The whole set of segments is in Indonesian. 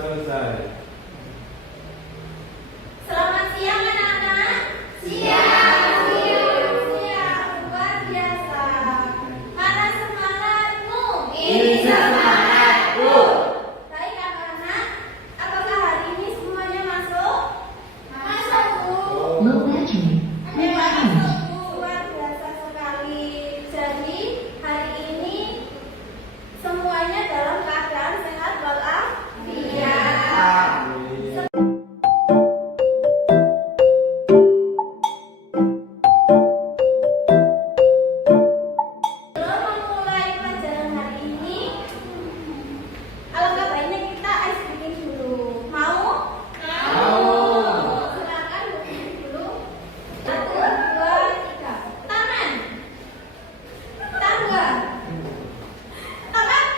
selesai. Selamat siang anak-anak. Siang. Siang, luar biasa. Mana semangatmu? Ini semangatku. Baik anak-anak, apakah hari ini semuanya masuk? Masuk, Bu. Low battery. Masuk, Bu. Luar biasa sekali. Jadi hari ini semuanya dalam keadaan sehat walafiat. Sebelum memulai pelajaran hari ini, alangkah baiknya kita ice breaking dulu. Mau? Silakan berdiri dulu. 1, 2, 3. Tangan. Tangga. Tangan.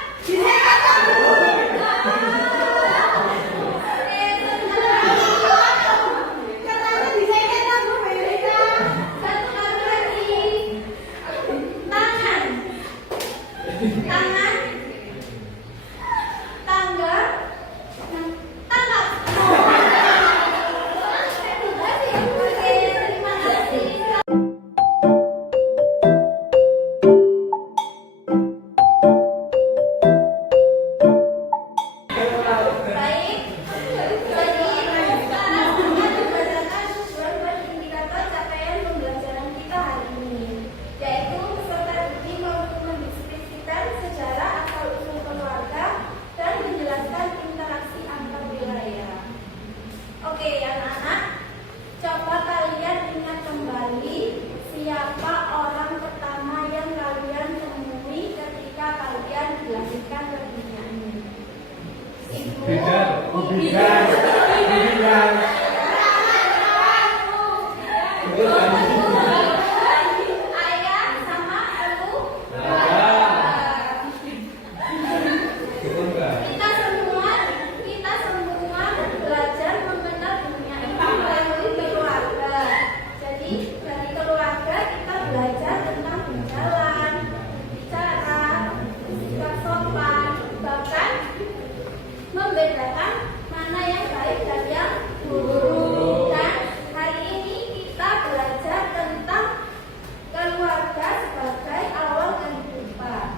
Katanya disayangkan kamu Mereka. Satu kali lagi. Tangan. Tangan. Tangga. Tangga. Oke, terima kasih. Baik, jadi sekarang akan dibacakan buat indikator capaian pembelajaran kita hari ini, yaitu peserta didik mampu mendeskripsikan sejarah asal-usul keluarga dan menjelaskan interaksi antar wilayah. Oke, anak-anak, coba kalian ingat kembali siapa orang pertama yang kalian temui ketika kalian dilahirkan ke dunia ini. Ibu, Bidan. ayah sama ibu. Kita semua belajar mengenal dunia ini melalui keluarga. Jadi dari keluarga kita belajar tentang berjalan, berbicara, bersikap sopan, bahkan membedakan mana yang baik dan yang buruk. Dan hari ini kita belajar tentang keluarga sebagai awal kehidupan.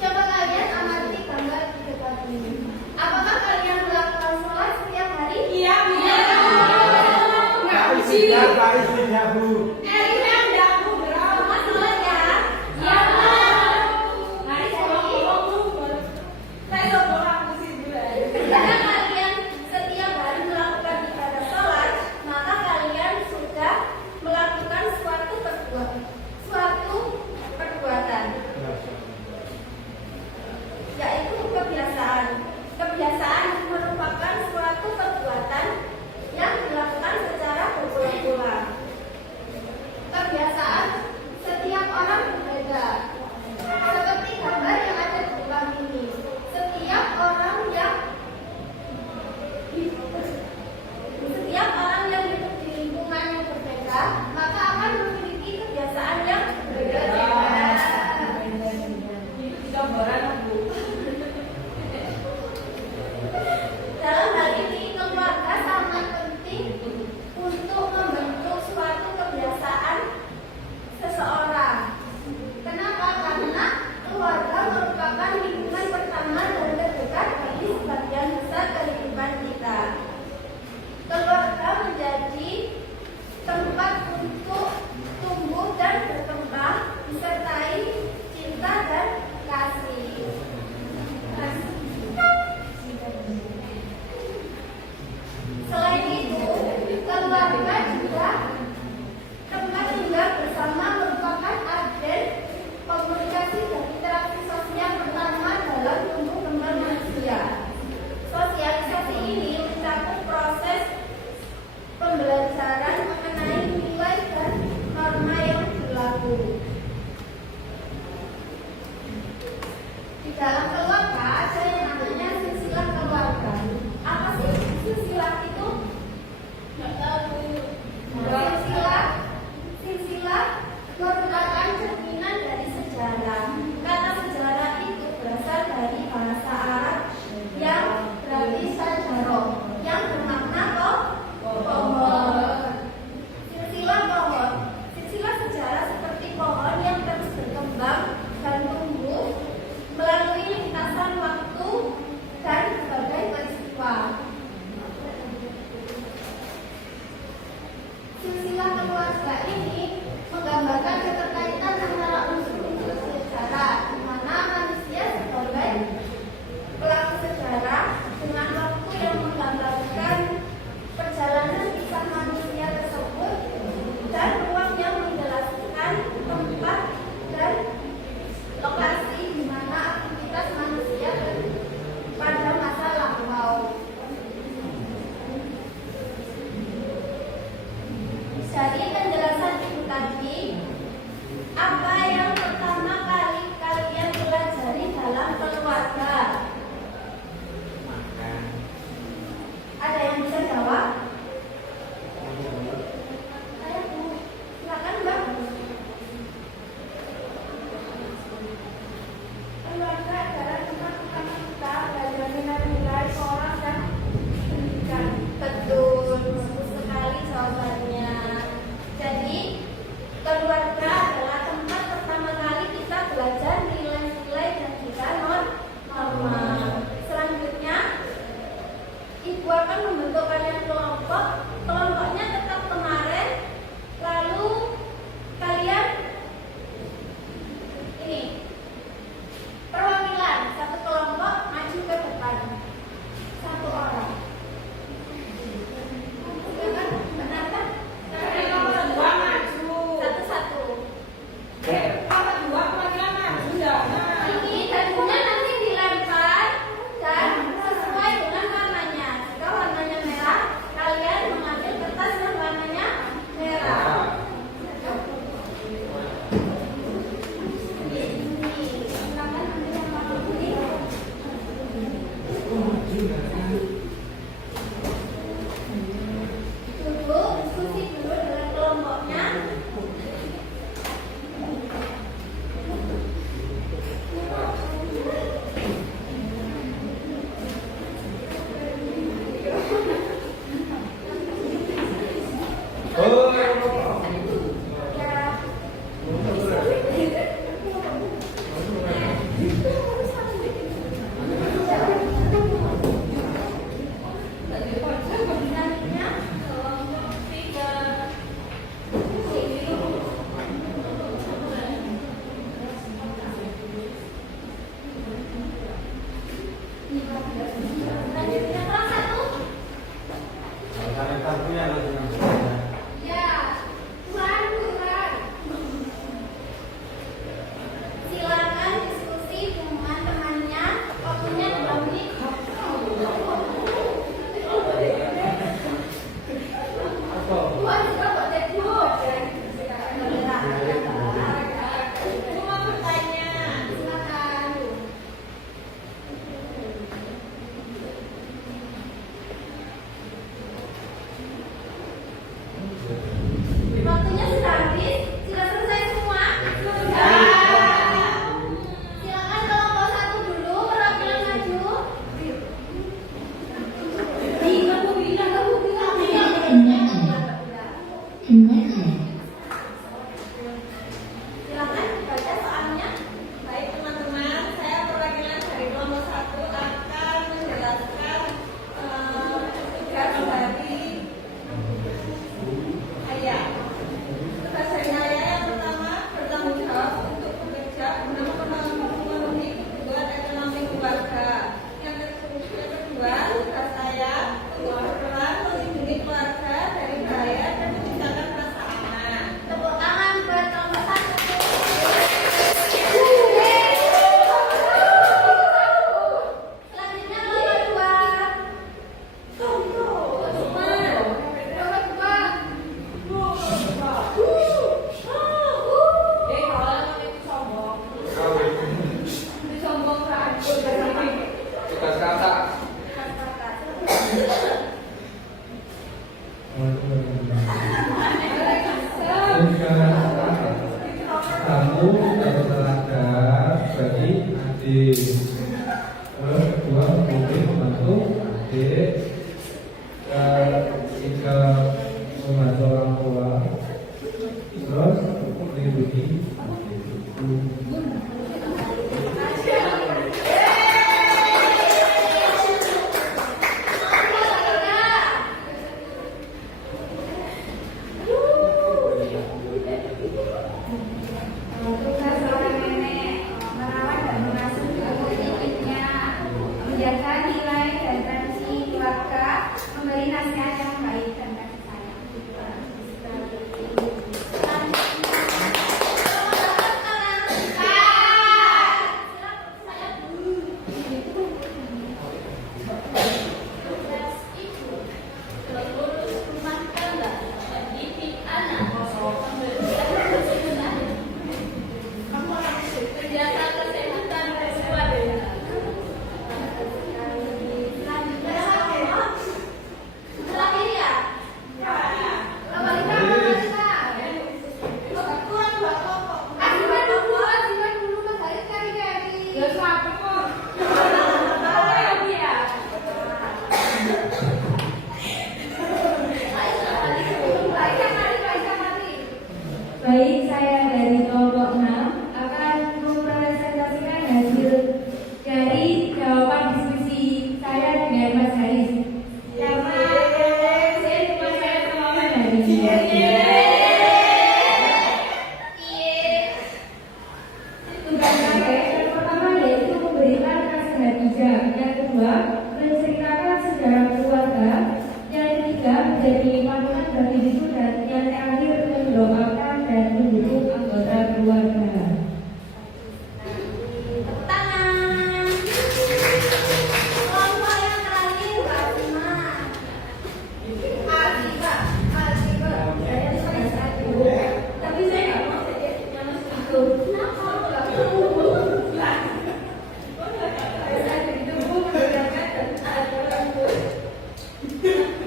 Coba kalian amati gambar di depan ini. Apakah kalian melakukan sholat setiap hari? Iya. Semua sholat ya? Iya. tamu atau teladan bagi adik. Terus kedua mungkin membantu adik. Ketiga membantu orang tua. Terus melindungi adik. Tugas seorang nenek merawat dan mengasuh cucu-cucunya, menjaga nilai dan tradisi keluarga, memberi nasihat yang baik dan kasih sayang. Baik, saya dari kelompok 6 akan mempresentasikan hasil dari jawaban diskusi saya dengan Mas Haris. Sama saya cuma saya pengalaman hari ini. Tugas saya yang pertama yaitu memberikan nasihat bijak, yang kedua menceritakan sejarah keluarga, yang ketiga menjadi panutan bagi bisu, dan yang terakhir mendoakan dan mendukung anggota keluarga. Tepuk tangan. Kelompok yang terakhir Fatima. Tapi saya nggak mau jadi yang itu. Kenapa? Saya ditunggu mendengarkan dan ada orang tua.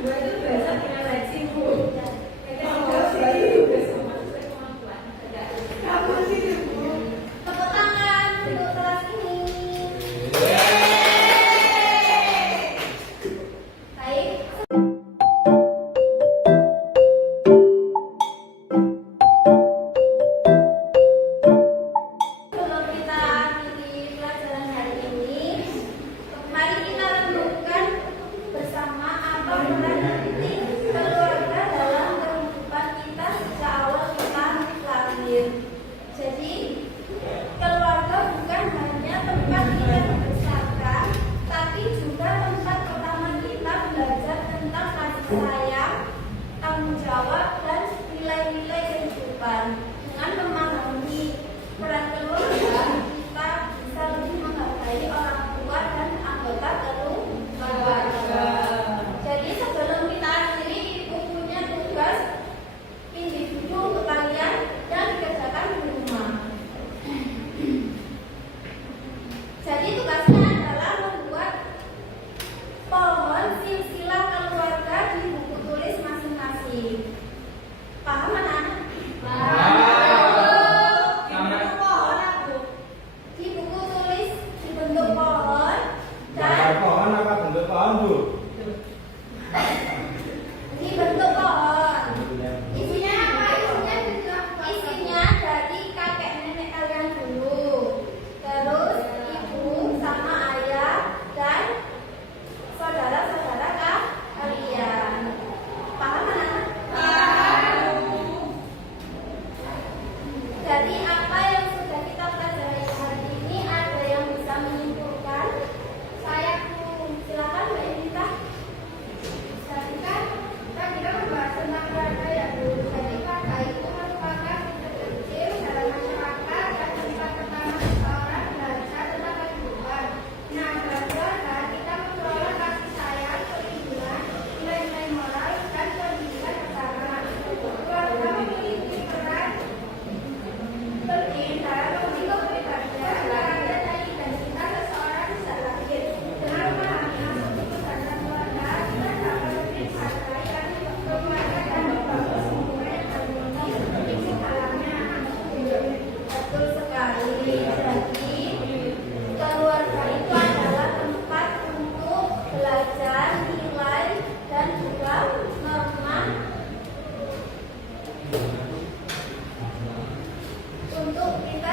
Gue itu biasa punya leksi bu. Tepuk tangan untuk kelas ini. Baik.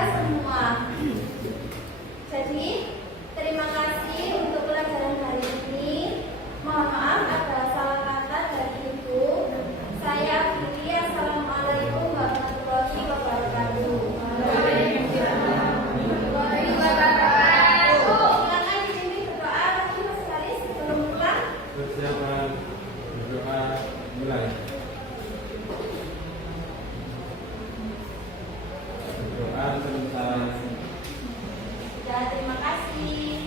kita semua. Jadi, terima kasih untuk pelajaran hari ini. Mohon maaf ada salah kata dari Ibu. Saya akhiri. Assalamualaikum warahmatullahi wabarakatuh. Silakan dipimpin berdoa lagi Mas Haris sebelum pulang. Persiapan berdoa mulai. Berdoa selesai. Ya, terima kasih.